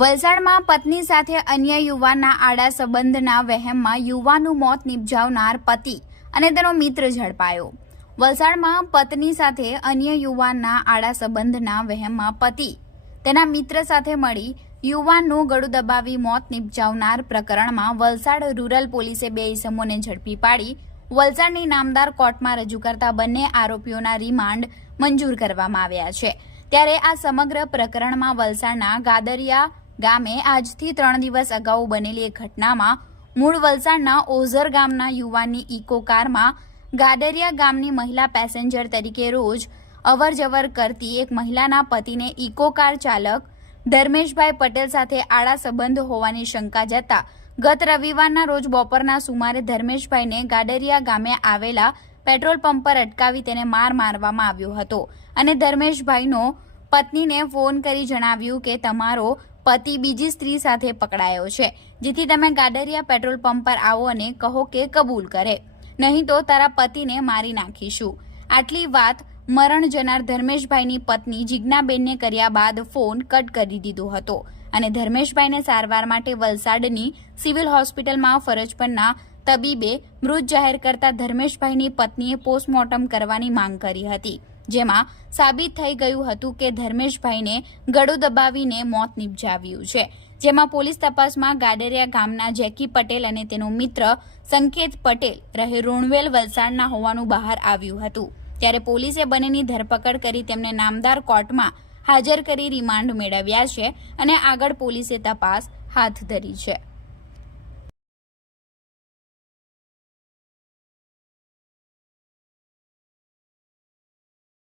વલસાડમાં પત્ની સાથે અન્ય યુવાનના આડા સંબંધના વહેમમાં યુવાનનું મોત નિપજાવનાર પતિ અને તેનો મિત્ર ઝડપાયો। વલસાડમાં પત્ની સાથે અન્ય યુવાનના આડા સંબંધના વહેમમાં પતિ તેના મિત્ર સાથે મળી યુવાનનું ગળું દબાવી મોત નિપજાવનાર પ્રકરણમાં વલસાડ રૂરલ પોલીસે 2 ઇસમોને ઝડપી પાડી વલસાડની નામદાર કોર્ટમાં રજૂ કરતા બંને આરોપીઓના રિમાન્ડ મંજૂર કરવામાં આવ્યા છે। ત્યારે આ સમગ્ર પ્રકરણમાં વલસાડના ગાદરિયા ગામે આજથી 3 દિવસ અગાઉ બનેલી એક ઘટનામાં મૂળ વલસાડના ઓઝર ગામના યુવાનની ઇકો કારમાં ગાદરિયા ગામની મહિલા પેસેન્જર તરીકે રોજ અવરજવર કરતી એક મહિલાના પતિને ઇકો કાર ચાલક ધર્મેશભાઈ પટેલ સાથે આડા સંબંધ હોવાની શંકા જતા ગત રવિવારના રોજ બપોરના સુમારે ધર્મેશભાઈને ગાદરિયા ગામે આવેલા પેટ્રોલ પંપ પર અટકાવી તેને મારવામાં આવ્યો હતો અને ધર્મેશભાઈનો પત્નીને ફોન કરી જણાવ્યું કે તમારો પતિ બીજી સ્ત્રી સાથે પકડાયો છે, જેથી તમે ગાદરિયા પેટ્રોલ પંપ પર આવો અને કહો કે કબૂલ કરે, નહીં તો તારા પતિને મારી નાખીશું। આટલી વાત મરણ જનાર ધર્મેશભાઈની પત્ની જીજ્ઞાબેનને કર્યા બાદ ફોન કટ કરી દીધો હતો અને ધર્મેશભાઈને સારવાર માટે વલસાડની સિવિલ હોસ્પિટલમાં ફરજ પરના તબીબે મૃત જાહેર કરતા ધર્મેશભાઈની પત્નીએ પોસ્ટમોર્ટમ કરવાની માંગ કરી હતી, જેમાં સાબિત થઈ ગયું હતું કે ધર્મેશભાઈને ગળું દબાવીને મોત નિપજાવ્યું છે। જેમાં પોલીસ તપાસમાં ગાદરિયા ગામના જેકી પટેલ અને તેનો મિત્ર સંકેત પટેલ રહે રોણવેલ વલસાડના હોવાનું બહાર આવ્યું હતું। ત્યારે પોલીસે બંનેની ધરપકડ કરી તેમને નામદાર કોર્ટમાં હાજર કરી રિમાન્ડ મેળવ્યા છે અને આગળ પોલીસે તપાસ હાથ ધરી છે।